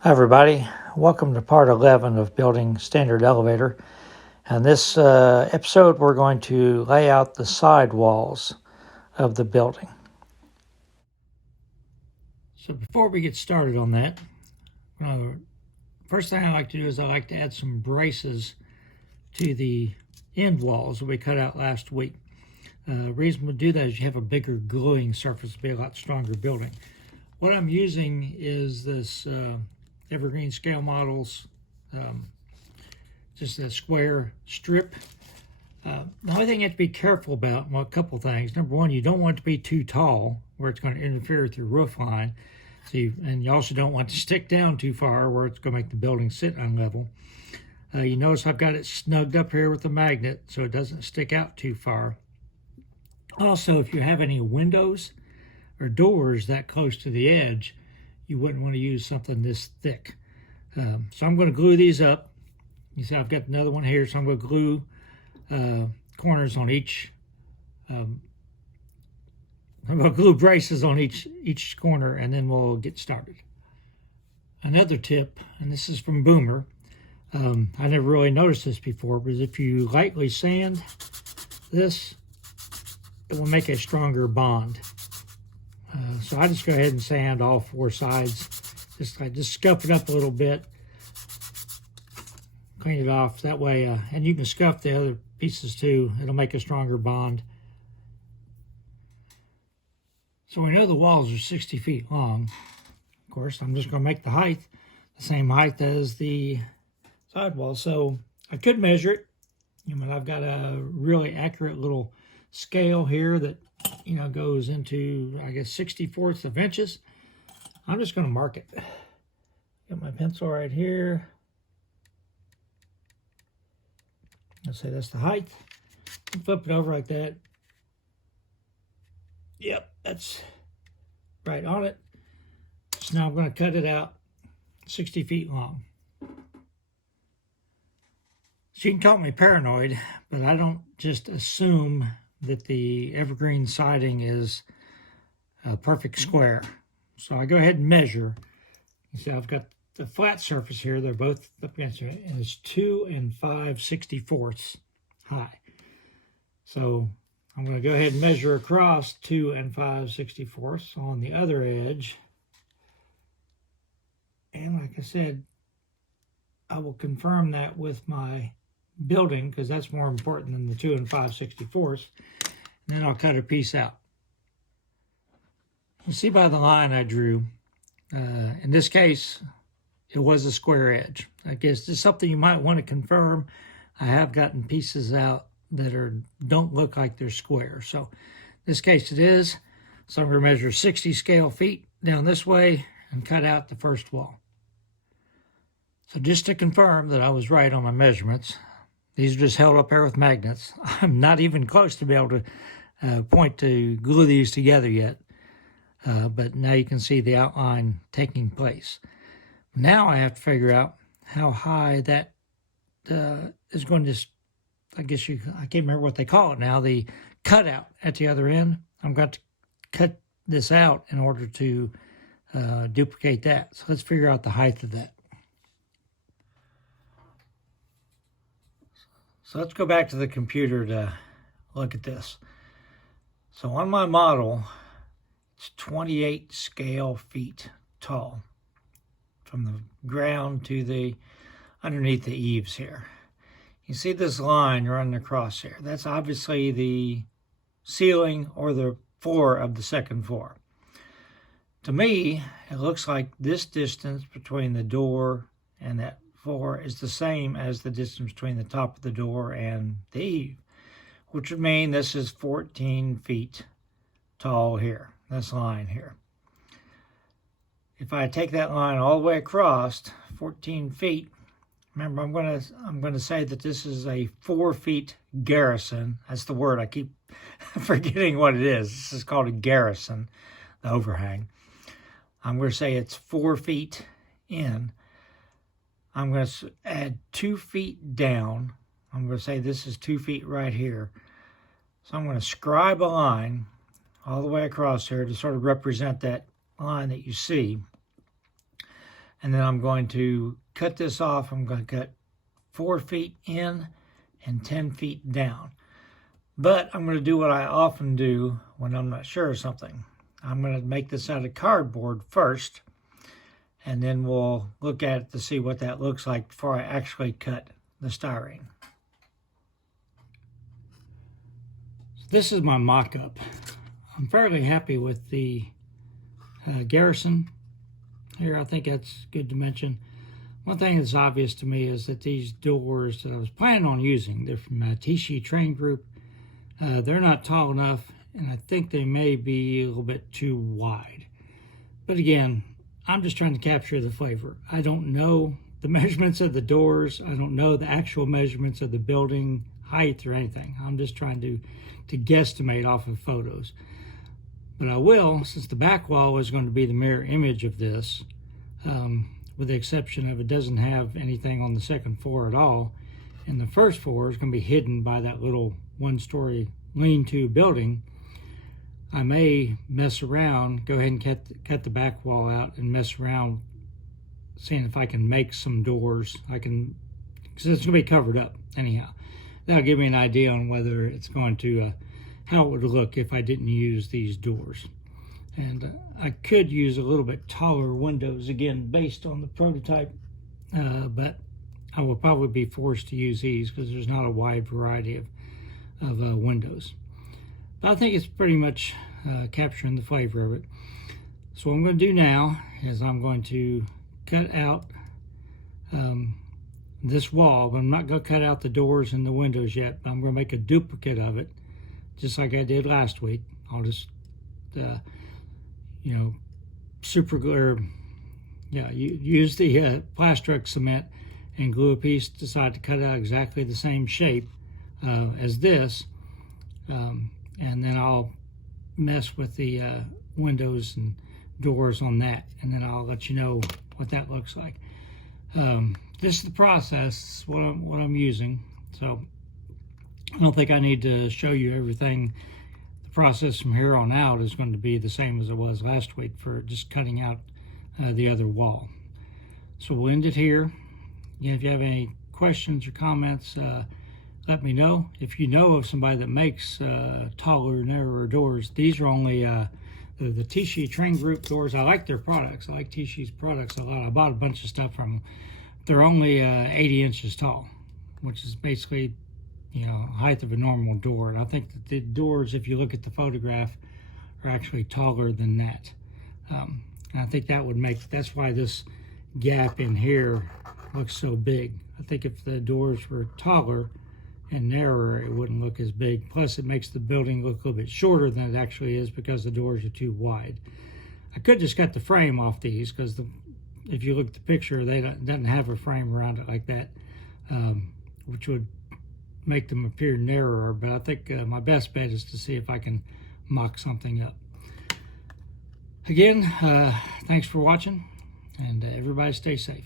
Hi everybody, welcome to part 11 of building standard elevator. And this episode we're going to lay out the sidewalls of the building. So before we get started on that, first thing I like to do is I like to add some braces to the end walls that we cut out last week. The reason we do that is you have a bigger gluing surface, to be a lot stronger building. What I'm using is this Evergreen Scale Models, just a square strip. The only thing you have to be careful about, well, a couple things. Number one, you don't want it to be too tall where it's going to interfere with your roof line. And you also don't want to stick down too far where it's going to make the building sit unlevel. You notice I've got it snugged up here with a magnet so it doesn't stick out too far. Also, if you have any windows or doors that close to the edge, you wouldn't want to use something this thick. So I'm going to glue these up. You see I've got another one here, so I'm going to glue corners on each. I'm going to glue braces on each corner, and then we'll get started. Another tip, and this is from Boomer. I never really noticed this before, but if you lightly sand this, it will make a stronger bond. So I just go ahead and sand all four sides. Just scuff it up a little bit. Clean it off that way, and you can scuff the other pieces too. It'll make a stronger bond. So we know the walls are 60 feet long. Of course, I'm just going to make the height the same height as the sidewall. So I could measure it. But I've got a really accurate little scale here that goes into, I guess, 64ths of inches. I'm just going to mark it. Got my pencil right here. Let's say that's the height. Flip it over like that. Yep, that's right on it. So now I'm going to cut it out 60 feet long. So you can call me paranoid, but I don't just assume that the evergreen siding is a perfect square. So I go ahead and measure. You see I've got the flat surface here. They're both up against it, and it's 2 5/64 high. So I'm going to go ahead and measure across 2 5/64 on the other edge. And like I said, I will confirm that with my building because that's more important than the 2 5/64. And then I'll cut a piece out. You see by the line I drew, in this case, it was a square edge. I guess this is something you might want to confirm. I have gotten pieces out that don't look like they're square. So in this case it is. So I'm going to measure 60 scale feet down this way and cut out the first wall. So just to confirm that I was right on my measurements, these are just held up there with magnets. I'm not even close to be able to point to glue these together yet. But now you can see the outline taking place. Now I have to figure out how high that is going to, I can't remember what they call it now, the cutout at the other end. I'm going to cut this out in order to duplicate that. So let's figure out the height of that. So let's go back to the computer to look at this. So on my model, it's 28 scale feet tall from the ground to the underneath the eaves here. You see this line running across here. That's obviously the ceiling or the floor of the second floor. To me, it looks like this distance between the door and that floor is the same as the distance between the top of the door and the eave, which would mean this is 14 feet tall here, this line here. If I take that line all the way across 14 feet, remember I'm going to say that this is a 4 feet garrison. That's the word. I keep forgetting what it is. This is called a garrison, the overhang. I'm going to say it's 4 feet in. I'm going to add 2 feet down. I'm going to say this is 2 feet right here. So I'm going to scribe a line all the way across here to sort of represent that line that you see. and then I'm going to cut this off. I'm going to cut 4 feet in and 10 feet down. But I'm going to do what I often do when I'm not sure of something. I'm going to make this out of cardboard first, and then we'll look at it to see what that looks like before I actually cut the styrene. So this is my mock-up. I'm fairly happy with the Garrison here. I think that's good to mention. One thing that's obvious to me is that these doors that I was planning on using, they're from Tichy Train Group. They're not tall enough, and I think they may be a little bit too wide. But again, I'm just trying to capture the flavor. I don't know the measurements of the doors. I don't know the actual measurements of the building height or anything. I'm just trying to guesstimate off of photos. But I will, since the back wall is going to be the mirror image of this, with the exception of it doesn't have anything on the second floor at all. And the first floor is going to be hidden by that little one-story lean-to building. I may mess around, go ahead and cut the back wall out and mess around, seeing if I can make some doors. Because it's going to be covered up anyhow. That'll give me an idea on whether it's going to, how it would look if I didn't use these doors. And I could use a little bit taller windows, again, based on the prototype, but I will probably be forced to use these because there's not a wide variety of windows. But I think it's pretty much capturing the flavor of it. So what I'm going to do now is I'm going to cut out this wall, but I'm not going to cut out the doors and the windows yet, but I'm going to make a duplicate of it, just like I did last week. I'll just, super glue, use the Plastrux cement and glue a piece, decide to cut out exactly the same shape as this, and then I'll mess with the windows and doors on that, and then I'll let you know what that looks like. This is the process, what I'm using, so I don't think I need to show you everything. The process from here on out is going to be the same as it was last week for just cutting out the other wall. So we'll end it here. Again, if you have any questions or comments, let me know. If you know of somebody that makes taller, narrower doors, these are only the Tichy Train Group doors. I like their products. I like Tichy's products a lot. I bought a bunch of stuff from them. They're only 80 inches tall, which is basically, height of a normal door. And I think that the doors, if you look at the photograph, are actually taller than that. And I think that would that's why this gap in here looks so big. I think if the doors were taller and narrower, it wouldn't look as big. Plus, it makes the building look a little bit shorter than it actually is because the doors are too wide. I could just cut the frame off these because if you look at the picture, doesn't have a frame around it like that, which would make them appear narrower. But I think my best bet is to see if I can mock something up. Again, thanks for watching, and everybody stay safe.